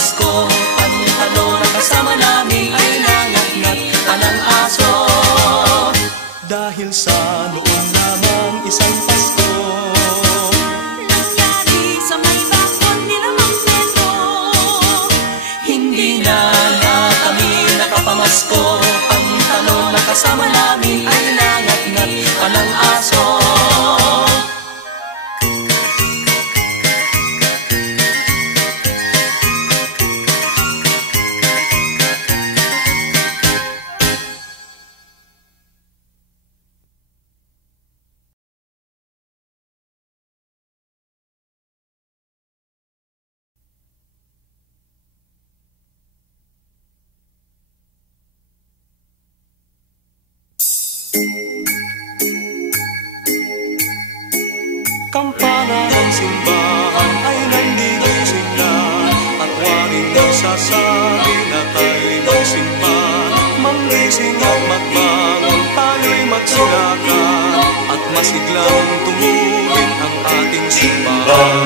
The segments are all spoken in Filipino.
pamasko. Ang talon na kasama namin ay nangat-ngat pa ng aso. Dahil sa noon lamang isang Pasko, nangyari sa may bakod nila Mang Pedro. hindi na kami nakapamasko. Ang talon na kasama namin ay nangat-ngat pa ng aso. Kampana ng simbahan ay nandigising na, at waring nagsasabi na tayo'y magsimba. Manggising at magbangon, tayo'y magsilakan, at masiglang tumugin ang ating simbahan.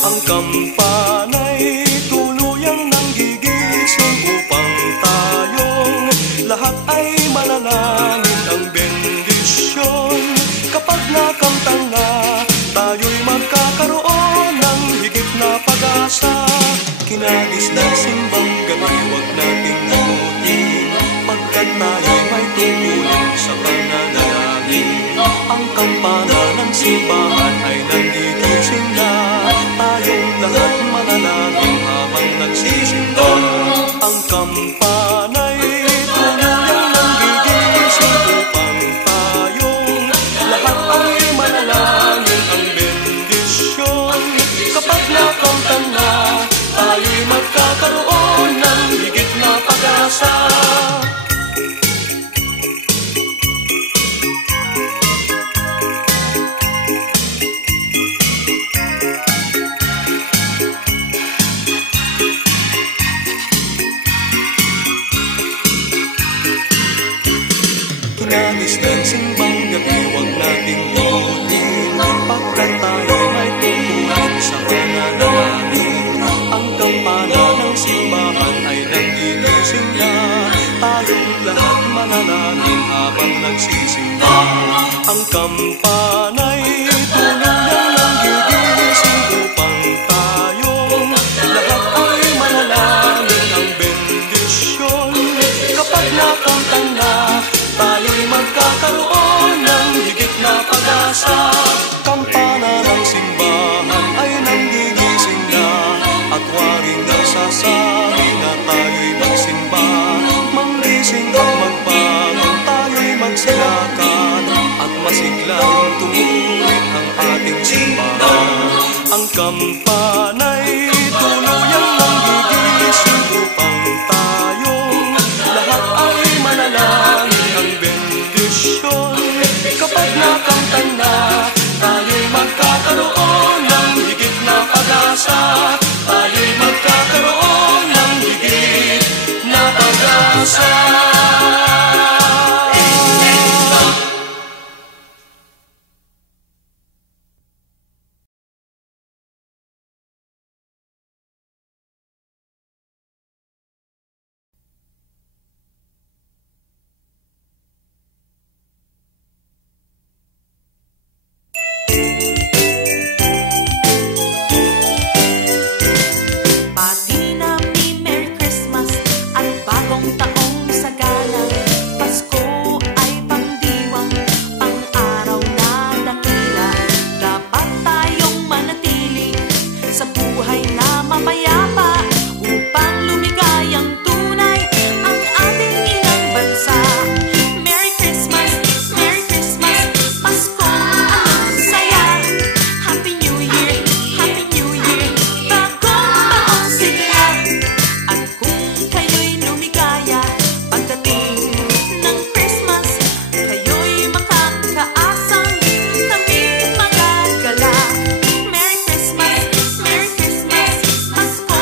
Ang kampana'y tuluyang nanggigising upang tayong lahat ay manalangin ang bendisyon. Kapag nakamtang na, tayo'y magkakaroon ng higit na pag-asa. Kinagis ng simbang gabi, huwag nating limutin, pagkat tayo'y may tungkulin sa pananalangin. Ang kampana ng simbahan ay nangigising na, tayong lahat manalangin habang nagsisimba. Ang kampana'y tuluyang nanggigising upang tayong lahat ay manalangin ang bendisyon. Kapag nakamtan na, tayo'y magkakaroon ng higit na pag-asa. Kinagis ng simbang gabi, huwag nating limutin, pagkat tayo'y may tungkulin sa pananalangin. Ang kampana ng simbahan ay nangigising na, tayong lahat manalangin habang nagsisimba. Ang kampana'y tuluyang nanggigising upang tayong lahat ay manalangin ang bendisyon. Kapag nakamtan na, tayo'y magkakaroon ng higit na pag-asa. Kampana ng simbahan ay nanggigising na, at waring nagsasabi na tayo'y magsimba. Manggising at magbangon, tayo'y magsilakan, at masiglang tumuwid ang ating simbahan. Ang kampana'y tuluyang nanggigising upang tayong lahat ay manalangin ang bendisyon. Kapag nakamtan na, tayo'y magkakaroon ng higit na pag-asa. Tayo'y magkakaroon ng higit na pag-asa. Pasko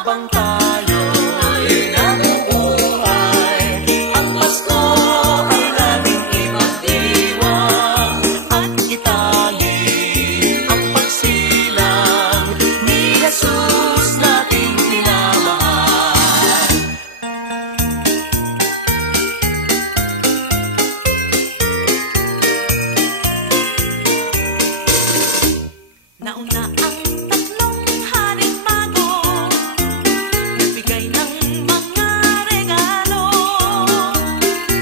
habang tayo'y nabubuhay. Ang Pasko ay laging ipagdiwang at itali ang pagsilang ni Jesus nating minamahal. Nauna ang tatlong haring bago, nagbigay ng mga regalo.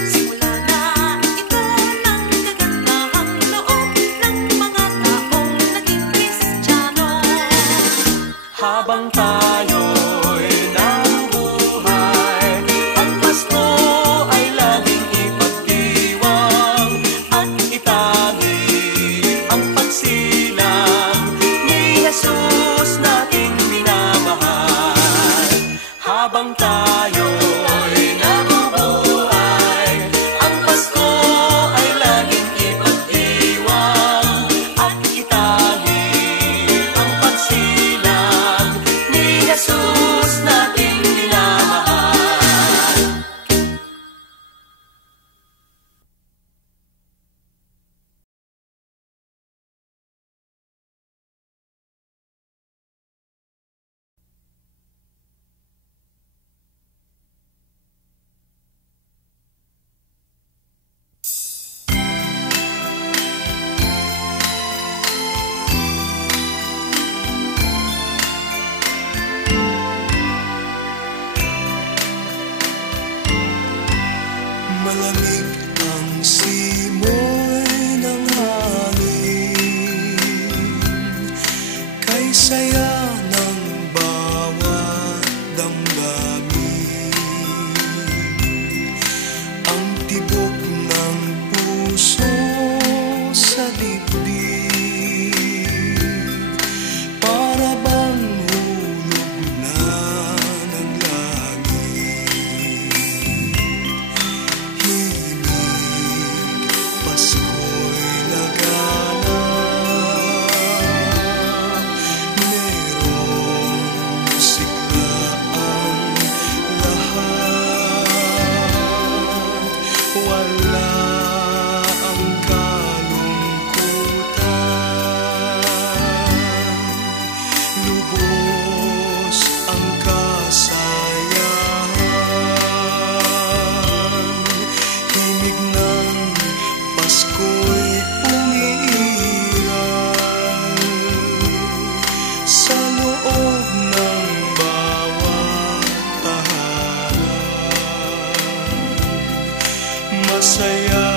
Simula na ito ng kagandahang loob ng mga taong naging Kristiyano. Habang tayo'y nabubuhay, ang Pasko ay laging ipagdiwang at itali ang pagsilang ni Jesus nating minamahal. Habang tayo'y nabubuhay, ang Pasko ay laging ipagdiwang at itali ang pagsilang ni Jesus nating minamahal. Malamig ang simoy ng hangin, kay saya ng bawat damdamin. Ang tibok ng puso sa dibdib, para bang hulog na ng langit. Pasko'y lagana, merong sigla ang lahat. Wala ang kalungkutan, lubos ang kasayahan. Himig ng Pasko'y umiiral sa loob ng bawat tahanan. Masaya